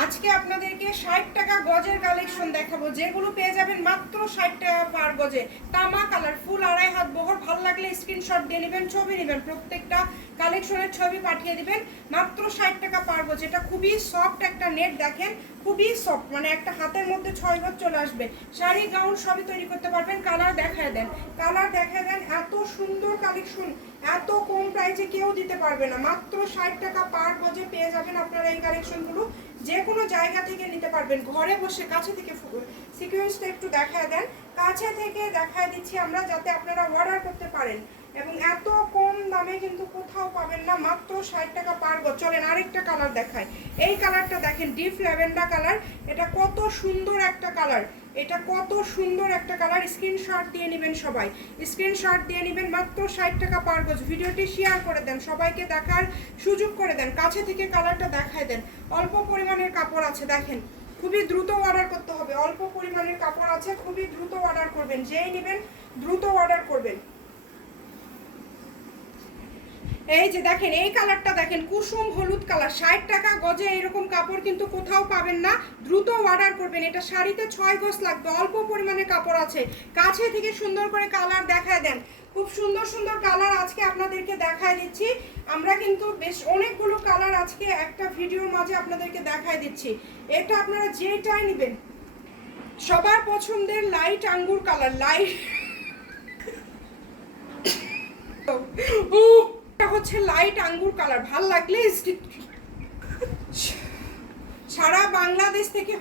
আজকে আপনাদেরকে 60 টাকা গজের কালেকশন দেখাবো, যেগুলো পেয়ে যাবেন মাত্র 60 টাকা পার গজে। তামা কালার, ফুল আড়াই হাত বহর। ভালো লাগলে স্ক্রিনশট দিয়ে নেবেন, ছবি নেবেন, প্রত্যেকটা কালেকশনের ছবি পাঠিয়ে দিবেন। মাত্র 60 টাকা পার গজ। এটা খুবই সফট একটা নেট, দেখেন খুবই সফট, মানে একটা হাতের মধ্যে 6 গজ চলে আসবে। শাড়ি গাউন সবই তৈরি করতে পারবেন। কালার দেখায় দেন, কালার দেখায় দেন। এত সুন্দর কালেকশন এত কম প্রাইসে কেউ দিতে পারবে না। মাত্র 60 টাকা পার গজে পেয়ে যাবেন আপনারা এই কালেকশনগুলো। যে কোনো জায়গা থেকে নিতে পারবেন, ঘরে বসে। কাছে থেকে সিকোয়েন্সটা একটু দেখায় দেন, কাছে থেকে দেখায় দিচ্ছি আমরা, যাতে আপনারা অর্ডার করতে পারেন। এবং এত কম দামে কিন্তু কোথাও পাবেন না, মাত্র 60 টাকা পার গজ। চলেন আরেকটা কালার দেখায়। এই কালারটা দেখেন, ডিপ ল্যাভেন্ডার কালার। এটা কত সুন্দর একটা কালার, এটা কত সুন্দর একটা কালার। স্ক্রিনশট দিয়ে নেবেন সবাই, স্ক্রিনশট দিয়ে নেবেন। মাত্র 60 টাকা পার গজ। ভিডিওটি শেয়ার করে দেন, সবাইকে দেখার সুযোগ করে দেন। কাছে থেকে কালারটা দেখায় দেন। অল্প পরিমাণের কাপড় আছে, দেখেন খুবই দ্রুত অর্ডার করতে হবে। অল্প পরিমাণের কাপড় আছে, খুবই দ্রুত অর্ডার করবেন। যেই নেবেন দ্রুত অর্ডার করবেন। এই যে দেখেন, এই কালারটা দেখেন, কুসুম হলুদ কালার। 60 টাকা গজে এরকম কাপড় কিন্তু কোথাও পাবেন না, দ্রুত অর্ডার করবেন। এটা শাড়িতে 6 গজ লাগবে, অল্প পরিমাণে কাপড় আছে। কাছে থেকে সুন্দর করে কালার দেখায় দেন। খুব সুন্দর সুন্দর কালার আজকে আপনাদেরকে দেখায় দিচ্ছি আমরা, কিন্তু বেশ অনেকগুলো কালার আজকে একটা ভিডিওর মাঝে আপনাদেরকে দেখায় দিচ্ছি। এটা আপনারা যেটাই নেবেন, সবার পছন্দের লাইট আঙ্গুর কালার। লাইট হচ্ছে লাইট আঙ্গুর কালার। ভাল লাগলে সারা বাংলাদেশ থেকে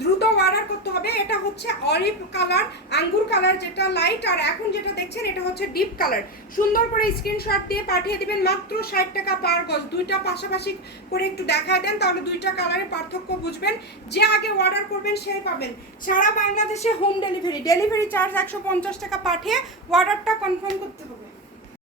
দ্রুত অর্ডার করতে হবে। এটা হচ্ছে অলিভ কালার, আঙ্গুর কালার যেটা লাইট, আর এখন যেটা দেখছেন এটা হচ্ছে ডিপ কালার। সুন্দর করে স্ক্রিনশট দিয়ে পাঠিয়ে দিবেন। মাত্র 60 টাকা পার গজ। দুইটা পাশাপাশি করে একটু দেখায় দেন, তাহলে দুইটা কালারের পার্থক্য বুঝবেন। যে আগে অর্ডার করবেন সেই পাবেন। সারা বাংলাদেশে হোম ডেলিভারি, ডেলিভারি চার্জ 150 টাকা পাঠিয়ে অর্ডারটা কনফার্ম করতে হবে।